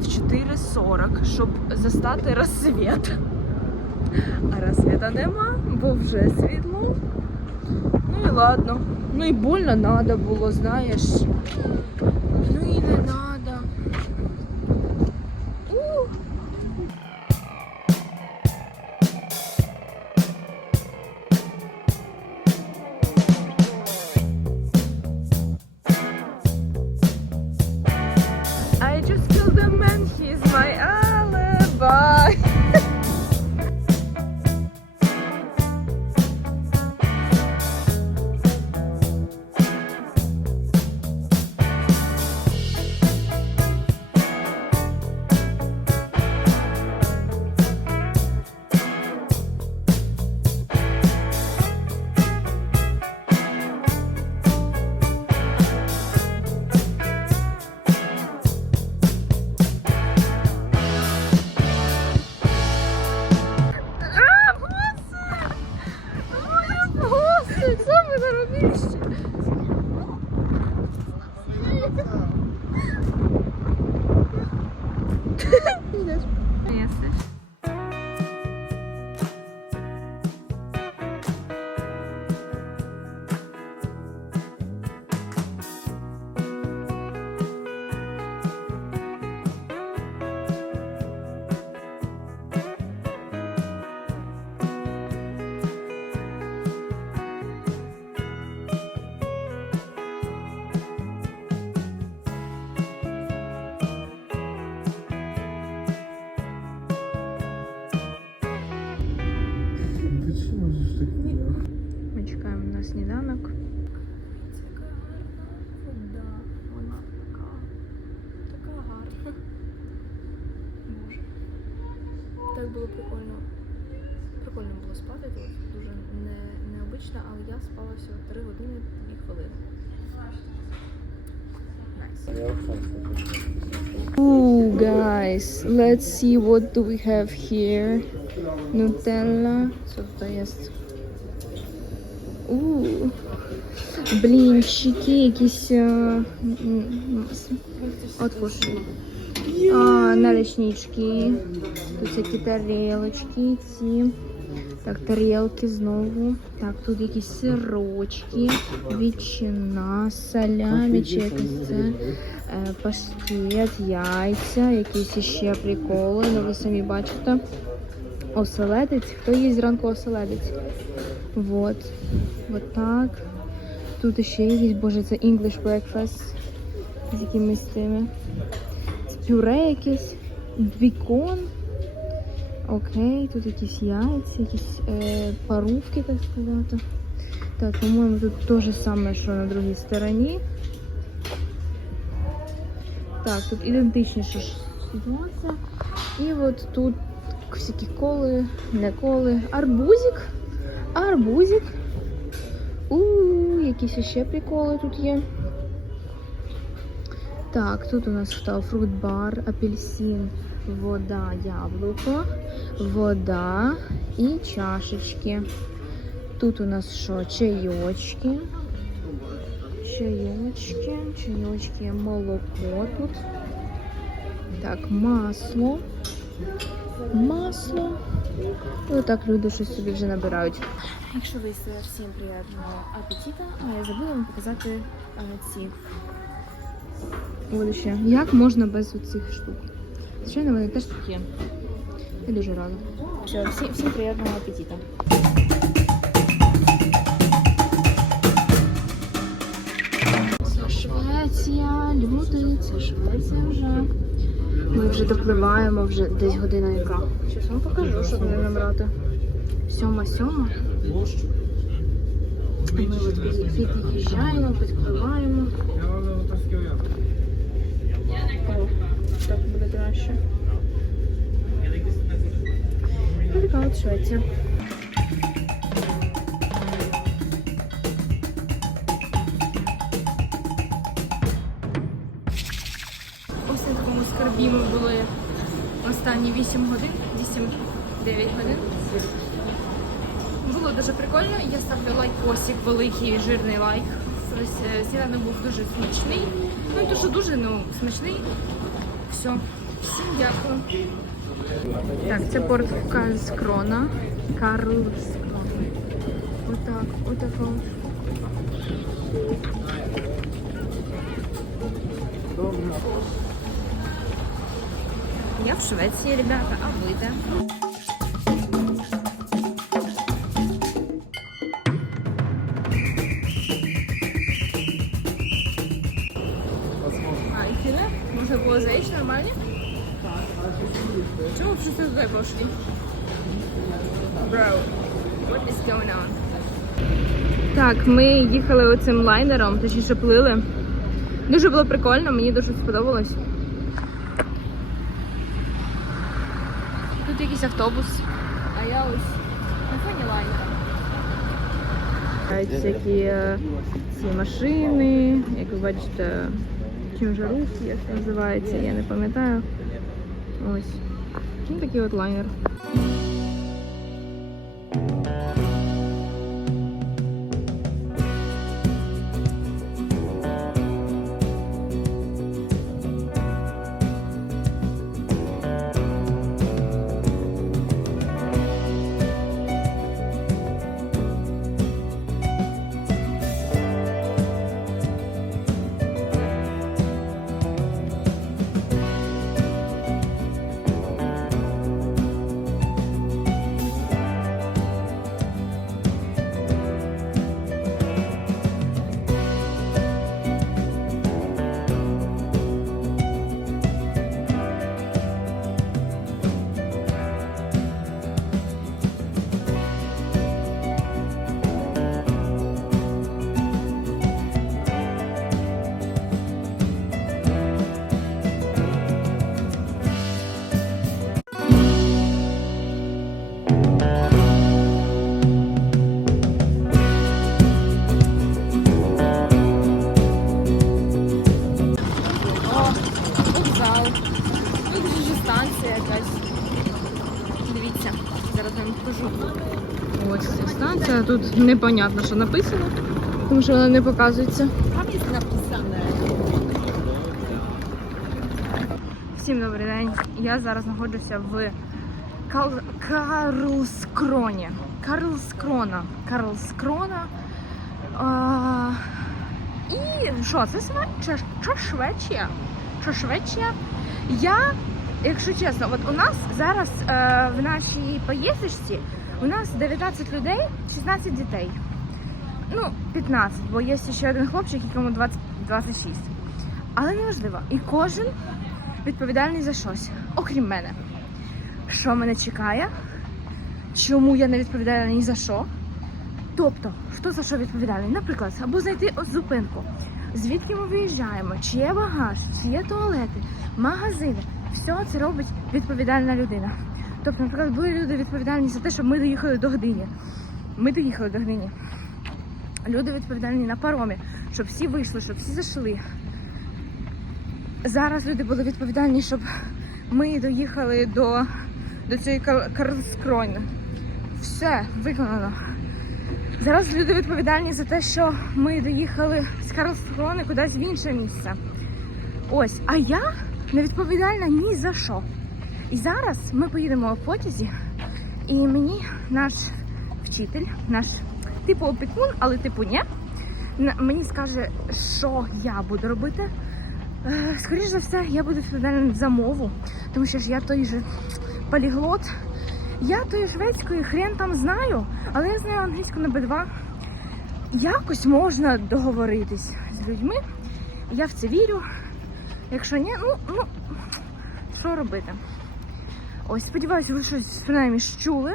встала в 4.40, щоб застати розсвіт. А розсвіта нема, бо вже світло. Ну і ладно. Ну і больно треба було, знаєш. Essas. 3 години 2 хвилини. Ooh, guys, let's see what do we have here. Nutella. Co to jest? Ooh. Блінчики, якісь. е, м, м, с- Откушай. А, наличнички. Тут всякі тарілочки, ці. Так, тарілки знову. Так, тут якісь сирочки, ветчина, салямі чи якось. Е, паштет, яйця, якісь ще приколи. Ну ви самі бачите. Оселедець. Хто їсть зранку оселедець? Вот. Вот так. Тут ще якісь, боже, це English breakfast з якимись тими. Це пюре якесь, бікон. Окей, тут якісь яйця, якісь е, парувки, так сказати. Так, по-моєму, тут те ж саме, що на другій стороні. Так, тут ідентичніша ж ситуація. І от тут всякі коли, не коли. Арбузик. Арбузик. у якісь ще приколи тут є. Так, тут у нас хто? Фрукт-бар, апельсин, вода, яблуко, вода і чашечки. Тут у нас що? Чайочки. Чайочки, чайочки, молоко тут. Так, масло. Масло. І отак люди щось собі вже набирають. Якщо ви всім приємного апетита. А я забула вам показати а, ці От ще. Як можна без цих штук? Звичайно, вони теж тут є. Я дуже рада. Все, всім, всім приємного апетита. Це Швеція, люди, це Швеція вже. Ми вже допливаємо, вже десь година яка. Щас вам покажу, щоб не набрати. Сьома сьома. Ми от під'їжджаємо, підпливаємо. Так буде краще. Така от Швеція. Ось на такому скарбі ми були останні 8 годин, 8-9 годин. Було дуже прикольно. Я ставлю лайкосик, великий жирний лайк. Ось е, сніданок був дуже смачний. Ну і то, що дуже ну, смачний. Все. Всім дякую. Так, це порт Карлскрона. Карлскрона. Отак, отак. от. Я в Швеції, ребята, а ви де? Все туда пошли? Bro, what is going on? Так, ми їхали оцим лайнером, точніше плили. Дуже було прикольно, мені дуже сподобалось. Тут якийсь автобус, а я ось на фоні лайнера. Всякі е, ці машини, як ви бачите, чим чимжарух, як це називається, я не пам'ятаю. Ось. Ну, такий от лайнер. Станція якась. Дивіться, зараз я вам покажу. Ось ця станція. Тут непонятно, що написано, тому що вона не показується. Tam jest napisane. Всім добрий день. Я зараз знаходжуся в Кал... Карлскроні. Карлскрона. Карлскрона. А... І що, це Швеція? Чи Швеція? Я, якщо чесно, от у нас зараз е, в нашій поїздочці у нас 19 людей, 16 дітей. Ну, 15, бо є ще один хлопчик, якому 20, 26. Але неважливо. І кожен відповідальний за щось, окрім мене. Що мене чекає? Чому я не відповідальна ні за що? Тобто, хто за що відповідальний? Наприклад, або знайти зупинку, звідки ми виїжджаємо, чи є багаж, чи є туалети, магазини. Все це робить відповідальна людина. Тобто, наприклад, були люди відповідальні за те, щоб ми доїхали до Гдині. Ми доїхали до Гдині. Люди відповідальні на паромі, щоб всі вийшли, щоб всі зайшли. Зараз люди були відповідальні, щоб ми доїхали до, до цієї Кар- Все виконано. Зараз люди відповідальні за те, що ми доїхали з Карлскрони кудись в інше місце. Ось, а я не відповідальна ні за що. І зараз ми поїдемо в потязі, і мені наш вчитель, наш типу опікун, але типу ні, мені скаже, що я буду робити. Е, Скоріше за все, я буду відповідальна за мову, тому що ж я той же поліглот. Я тої шведської хрен там знаю, але я знаю англійську на Б2. Якось можна договоритись з людьми. Я в це вірю. Якщо ні, ну, ну що робити? Ось, сподіваюся, ви щось принаймні чули.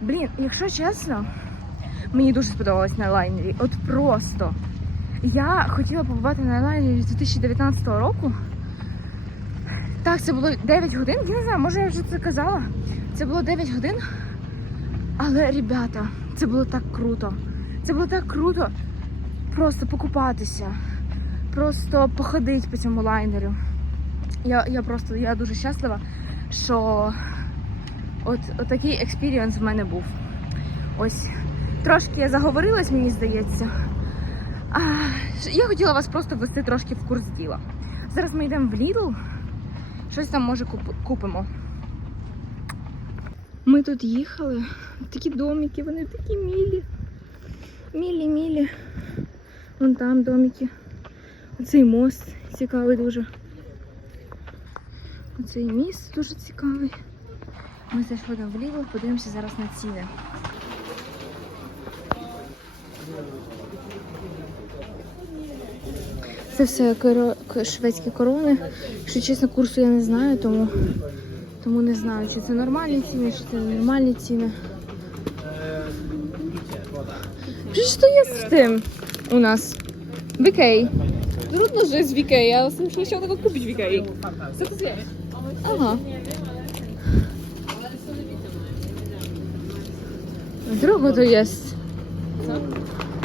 Блін, якщо чесно, мені дуже сподобалось на лайнері. От просто. Я хотіла побувати на лайнері з 2019 року. Так, це було 9 годин. Я не знаю, може я вже це казала. Це було 9 годин. Але, ребята, це було так круто. Це було так круто просто покупатися, просто походити по цьому лайнеру. Я, я просто я дуже щаслива, що от, от такий експірієнс в мене був. Ось трошки я заговорилась, мені здається. А, я хотіла вас просто ввести трошки в курс діла. Зараз ми йдемо в Lidl, Щось там може куп- купимо. Ми тут їхали. Такі домики, вони такі мілі. Мілі, мілі. Вон там домики. Оцей мост цікавий дуже. Оцей міст дуже цікавий. Ми зайшли там вліво, подивимося зараз на ціни. Це все шведські корони. Якщо чесно, курсу я не знаю, тому, тому не знаю, чи це нормальні ціни, чи це нормальні ціни. Przecież to jest w tym u nas. Trudno, że jest w Ikei, ja sam nie chciałam tego kupić w Ikei. Co to jest? Aha. Drogo to jest. Co?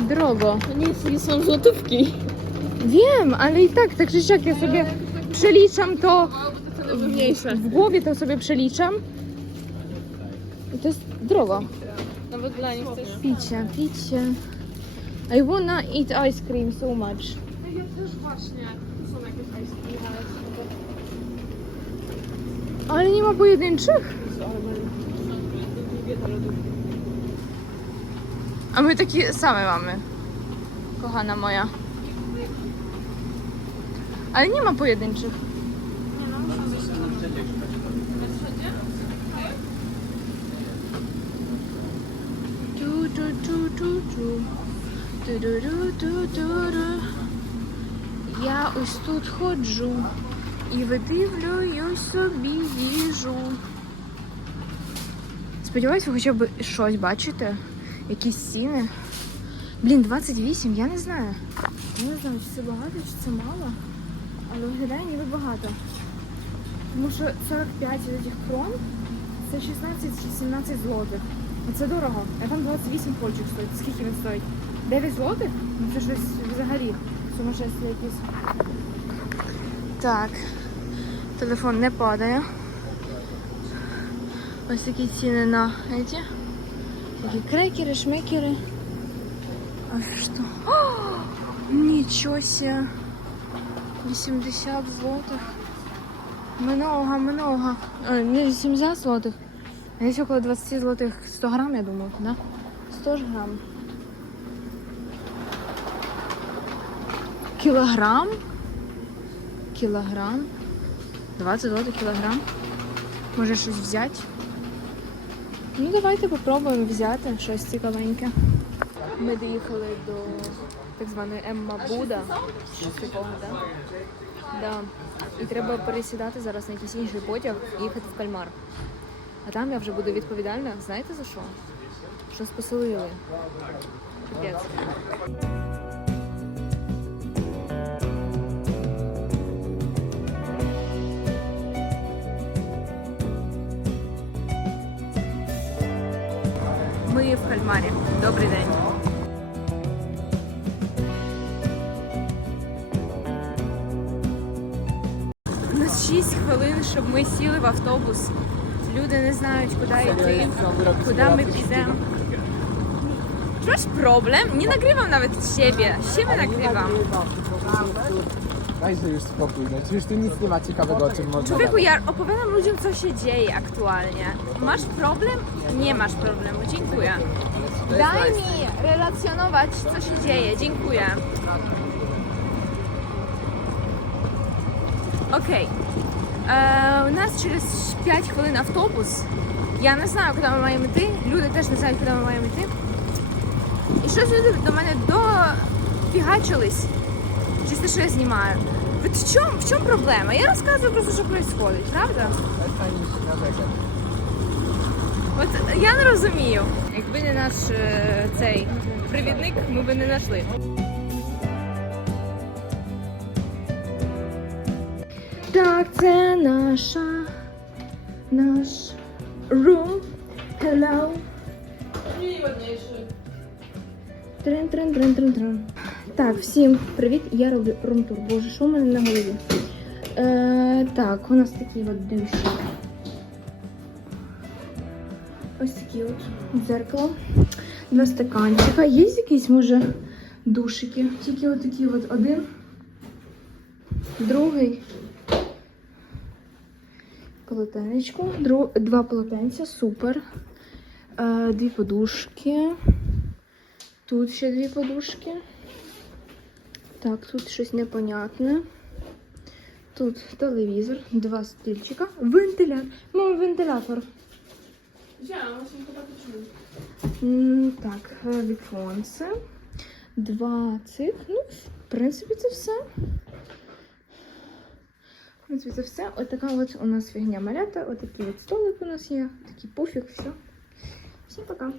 Drogo. To nie, nie są złotówki. Wiem, ale i tak, tak czy siak ja sobie przeliczam to w głowie to sobie przeliczam. I to jest drogo. Nawet dla nich też. Picie, picie. I wanna eat ice cream so much. Właśnie. Są jakieś ice ale Ale nie ma pojedynczych? A my takie same mamy. Kochana moja. Ale nie ma pojedynczych. Tu, tu, tu, tu, tu. Tu, tu, tu, tu, tu, tu. Я ось тут ходжу і видивлюю собі їжу. Сподіваюсь, ви хоча б щось бачите. Якісь ціни. Блін, 28, я не знаю. Я не знаю, чи це багато, чи це мало. Але виглядає ніби багато. Тому що 45 від цих крон це 16 чи 17 злотих. А це дорого. А там 28 польчик стоїть. Скільки він стоїть? 9 злотих? Ну це щось взагалі сумасшествие якісь. Так. Телефон не падає. Ось такі ціни на эти. Такі крекери, шмекери. А що? Нічого себе. 80 злотих. Много, много. Е, не 80 злотих. а Десь около 20 злотих 100 грам, я думаю, да? 100 ж Кілограм? Кілограм? 20 злотих кілограм. Може щось взяти? Ну, давайте попробуємо взяти щось цікавеньке. Ми доїхали до так званої Емма Буда. Да? І треба пересідати зараз на якийсь інший потяг і їхати в кальмар. А там я вже буду відповідальна, знаєте за що? Щось поселили. Капець. Кальмарі. Добрий день. У нас 6 хвилин, щоб ми сіли в автобус. Люди не знають, куди йти, куди ми підемо. Ж проблем? Nie nagrywam nawet siebie. Siebie nagrywam. Daj sobie już spokój, no przecież tu nic nie ma ciekawego, o czym można Człowieku, gadać. ja opowiadam ludziom, co się dzieje aktualnie. Masz problem? Nie masz problemu. Dziękuję. Daj mi relacjonować, co się dzieje. Dziękuję. Окей. Е, у нас через 5 хвилин автобус. Я не знаю, куди ми маємо йти. Люди теж не знають, куди ми маємо йти. І щось люди до мене дофігачились. Чисто, що я знімаю. От в чому, в чому проблема? Я розказую просто, що відбувається, правда? От я не розумію. Якби не наш е, цей привідник, ми би не знайшли. Так, це наша наш room. Hello. Трин, Так, всім привіт. Я роблю румтур. Боже, що в мене на голові? Е, так, у нас такий от душі. Ось такі от дзеркало. Два стаканчика. Є якісь, може, душики? Тільки от такі от один, другий полотенечко, два полотенця, супер. Е, дві подушки. Тут ще дві подушки. Так, тут щось непонятне. Тут телевізор, два стільчика, вентилятор. Мама, вентилятор. М, Так, е, віконце. Два цих. Ну, в принципі, це все. В принципі, це все. Ось така от у нас фігня малята. Ось такий от столик у нас є. Такий пуфік, все. Всім пока.